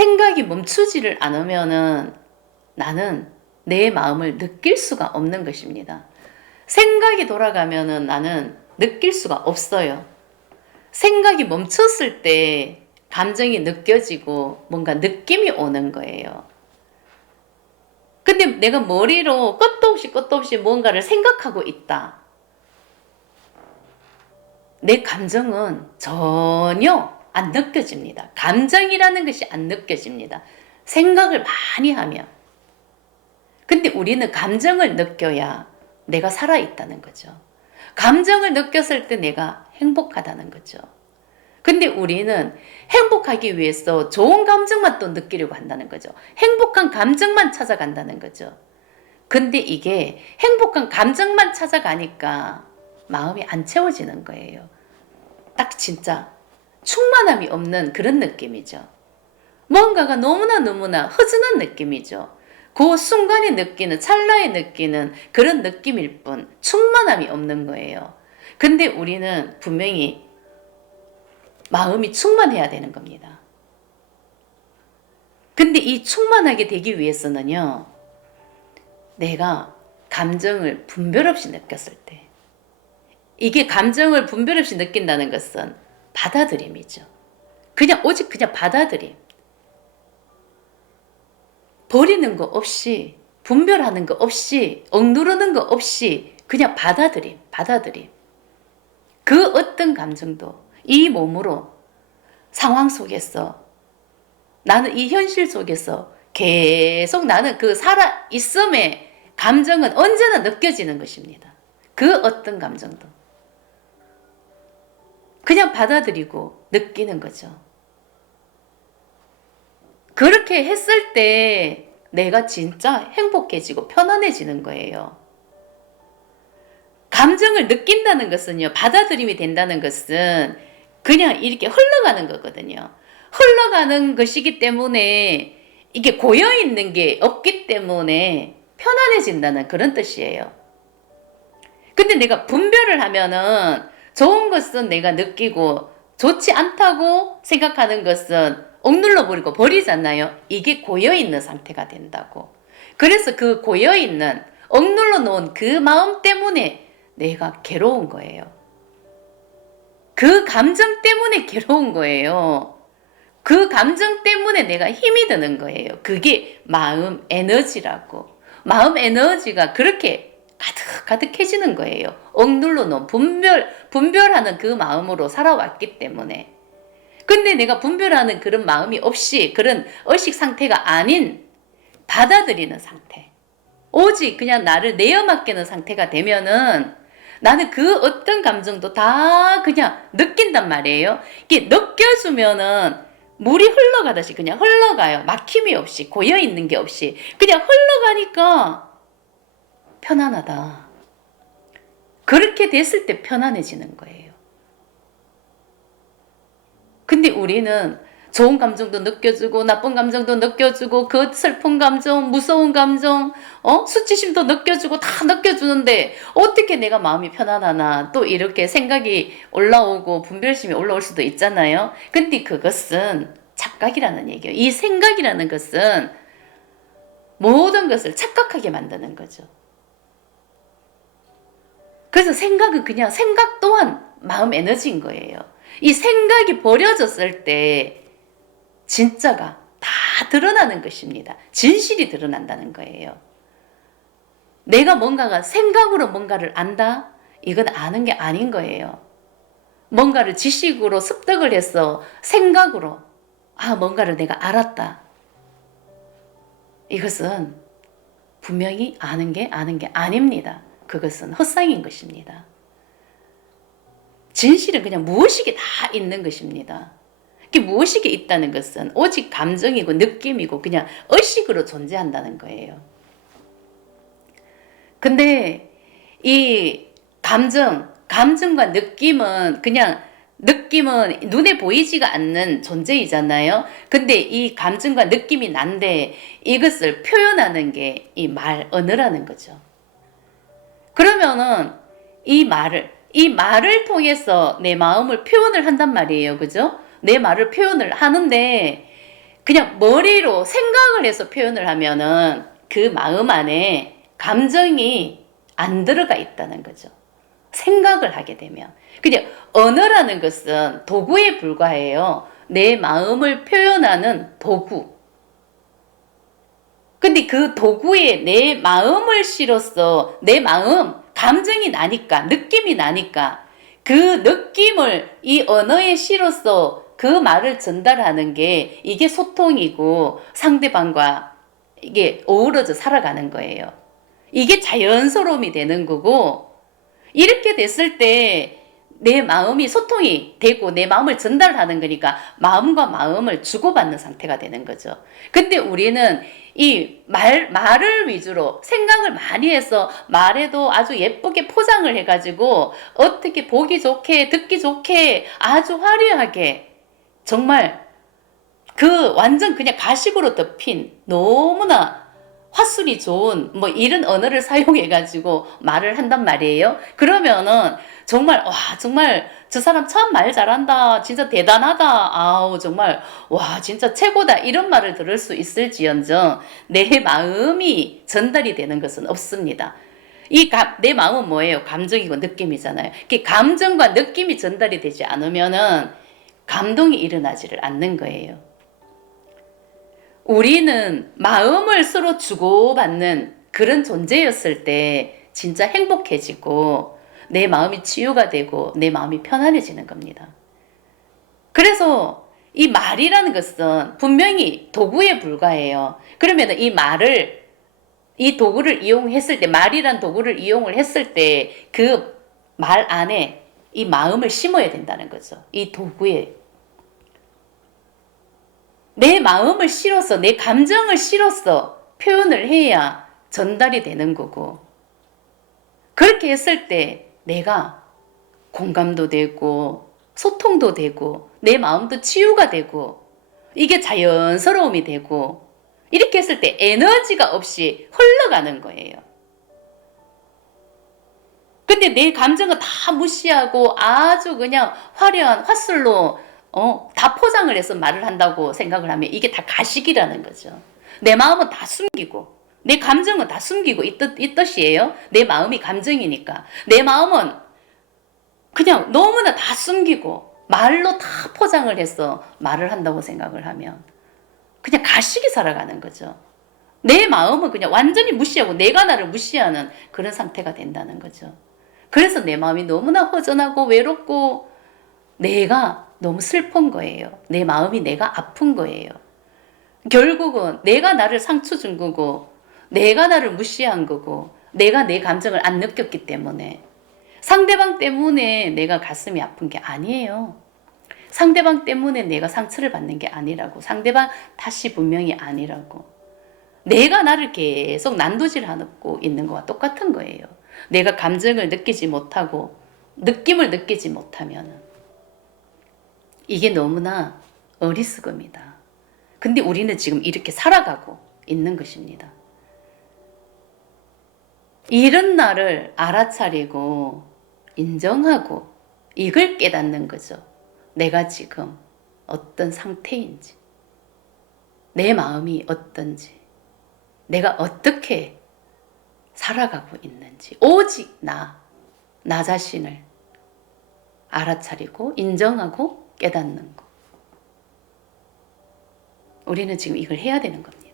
생각이 멈추지를 않으면은 나는 내 마음을 느낄 수가 없는 것입니다. 생각이 돌아가면은 나는 느낄 수가 없어요. 생각이 멈췄을 때 감정이 느껴지고 뭔가 느낌이 오는 거예요. 근데 내가 머리로 끝도 없이 뭔가를 생각하고 있다. 내 감정은 전혀 안 느껴집니다. 감정이라는 것이 안 느껴집니다. 생각을 많이 하면. 근데 우리는 감정을 느껴야 내가 살아있다는 거죠. 감정을 느꼈을 때 내가 행복하다는 거죠. 근데 우리는 행복하기 위해서 좋은 감정만 또 느끼려고 한다는 거죠. 행복한 감정만 찾아간다는 거죠. 근데 이게 행복한 감정만 찾아가니까 마음이 안 채워지는 거예요. 딱 진짜 충만함이 없는 그런 느낌이죠. 뭔가가 너무나 허전한 느낌이죠. 그 순간에 느끼는, 찰나에 느끼는 그런 느낌일 뿐 충만함이 없는 거예요. 근데 우리는 분명히 마음이 충만해야 되는 겁니다. 근데 이 충만하게 되기 위해서는요, 내가 감정을 분별 없이 느꼈을 때, 이게 감정을 분별 없이 느낀다는 것은 받아들임이죠. 오직 그냥 받아들임. 버리는 거 없이, 분별하는 거 없이, 억누르는 거 없이 그냥 받아들임. 그 어떤 감정도 이 몸으로 상황 속에서, 나는 이 현실 속에서 계속 나는 그 살아있음의 감정은 언제나 느껴지는 것입니다. 그 어떤 감정도 그냥 받아들이고 느끼는 거죠. 그렇게 했을 때 내가 진짜 행복해지고 편안해지는 거예요. 감정을 느낀다는 것은요, 받아들임이 된다는 것은 그냥 이렇게 흘러가는 거거든요. 흘러가는 것이기 때문에 이게 고여있는 게 없기 때문에 편안해진다는 그런 뜻이에요. 근데 내가 분별을 하면은 좋은 것은 내가 느끼고 좋지 않다고 생각하는 것은 억눌러 버리고 버리잖아요. 이게 고여있는 상태가 된다고. 그래서 그 고여있는 억눌러 놓은 그 마음 때문에 내가 괴로운 거예요. 그 감정 때문에 괴로운 거예요. 그 감정 때문에 내가 힘이 드는 거예요. 그게 마음 에너지라고. 마음 에너지가 그렇게 가득해지는 거예요. 억눌러 놓은 분별하는 그 마음으로 살아왔기 때문에. 근데 내가 분별하는 그런 마음이 없이 그런 의식 상태가 아닌 받아들이는 상태. 오직 그냥 나를 내어 맡기는 상태가 되면은 나는 그 어떤 감정도 다 그냥 느낀단 말이에요. 이게 느껴주면은 물이 흘러가듯이 그냥 흘러가요. 막힘이 없이, 고여있는 게 없이. 그냥 흘러가니까 편안하다. 그렇게 됐을 때 편안해지는 거예요. 근데 우리는 좋은 감정도 느껴주고 나쁜 감정도 느껴주고 그 슬픈 감정, 무서운 감정, 수치심도 느껴주고 다 느껴주는데 어떻게 내가 마음이 편안하나, 또 이렇게 생각이 올라오고 분별심이 올라올 수도 있잖아요. 근데 그것은 착각이라는 얘기예요. 이 생각이라는 것은 모든 것을 착각하게 만드는 거죠. 그래서 생각은 그냥 생각 또한 마음 에너지인 거예요. 이 생각이 버려졌을 때 진짜가 다 드러나는 것입니다. 진실이 드러난다는 거예요. 내가 뭔가가 생각으로 뭔가를 안다? 이건 아는 게 아닌 거예요. 뭔가를 지식으로 습득을 해서 생각으로 뭔가를 내가 알았다. 이것은 분명히 아는 게 아닙니다. 그것은 헛상인 것입니다. 진실은 그냥 무의식에 다 있는 것입니다. 무의식에 있다는 것은 오직 감정이고 느낌이고 그냥 의식으로 존재한다는 거예요. 근데 이 감정과 느낌은 눈에 보이지가 않는 존재이잖아요. 근데 이 감정과 느낌이 난데 이것을 표현하는 게 이 언어라는 거죠. 그러면은 이 말을 통해서 내 마음을 표현을 한단 말이에요. 그죠? 내 말을 표현을 하는데 그냥 머리로 생각을 해서 표현을 하면은 그 마음 안에 감정이 안 들어가 있다는 거죠. 생각을 하게 되면. 그냥 언어라는 것은 도구에 불과해요. 내 마음을 표현하는 도구. 근데 그 도구에 내 마음을 실어서 내 마음, 감정이 나니까, 느낌이 나니까 그 느낌을 이 언어에 실어서 그 말을 전달하는 게 이게 소통이고 상대방과 이게 어우러져 살아가는 거예요. 이게 자연스러움이 되는 거고 이렇게 됐을 때 내 마음이 소통이 되고 내 마음을 전달하는 거니까 마음과 마음을 주고받는 상태가 되는 거죠. 근데 우리는 이 말을 위주로 생각을 많이 해서 말에도 아주 예쁘게 포장을 해가지고 어떻게 보기 좋게 듣기 좋게 아주 화려하게 정말 그 완전 그냥 가식으로 덮인 너무나 화술이 좋은 뭐 이런 언어를 사용해가지고 말을 한단 말이에요. 그러면은 정말 와 정말 저 사람 참 말 잘한다 진짜 대단하다 아우 정말 와 진짜 최고다 이런 말을 들을 수 있을지언정 내 마음이 전달이 되는 것은 없습니다. 내 마음은 뭐예요? 감정이고 느낌이잖아요. 감정과 느낌이 전달이 되지 않으면은 감동이 일어나지를 않는 거예요. 우리는 마음을 서로 주고받는 그런 존재였을 때 진짜 행복해지고 내 마음이 치유가 되고 내 마음이 편안해지는 겁니다. 그래서 이 말이라는 것은 분명히 도구에 불과해요. 그러면 이 도구를 이용했을 때, 말이란 도구를 이용을 했을 때 그 말 안에 이 마음을 심어야 된다는 거죠. 이 도구에. 내 마음을 실어서 내 감정을 실어서 표현을 해야 전달이 되는 거고 그렇게 했을 때 내가 공감도 되고 소통도 되고 내 마음도 치유가 되고 이게 자연스러움이 되고 이렇게 했을 때 에너지가 없이 흘러가는 거예요. 근데 내 감정은 다 무시하고 아주 그냥 화려한 화술로 다 포장을 해서 말을 한다고 생각을 하면 이게 다 가식이라는 거죠. 내 마음은 다 숨기고 내 감정은 다 숨기고 이 뜻이에요. 내 마음이 감정이니까. 내 마음은 그냥 너무나 다 숨기고 말로 다 포장을 해서 말을 한다고 생각을 하면 그냥 가식이 살아가는 거죠. 내 마음은 그냥 완전히 무시하고 내가 나를 무시하는 그런 상태가 된다는 거죠. 그래서 내 마음이 너무나 허전하고 외롭고 내가 너무 슬픈 거예요. 내 마음이 내가 아픈 거예요. 결국은 내가 나를 상처 준 거고 내가 나를 무시한 거고 내가 내 감정을 안 느꼈기 때문에 상대방 때문에 내가 가슴이 아픈 게 아니에요. 상대방 때문에 내가 상처를 받는 게 아니라고. 상대방 탓이 분명히 아니라고. 내가 나를 계속 난도질하고 있는 거와 똑같은 거예요. 내가 감정을 느끼지 못하고 느낌을 느끼지 못하면 이게 너무나 어리석음이다. 근데 우리는 지금 이렇게 살아가고 있는 것입니다. 이런 나를 알아차리고 인정하고 이걸 깨닫는 거죠. 내가 지금 어떤 상태인지, 내 마음이 어떤지, 내가 어떻게 살아가고 있는지 오직 나 자신을 알아차리고 인정하고 깨닫는 거. 우리는 지금 이걸 해야 되는 겁니다.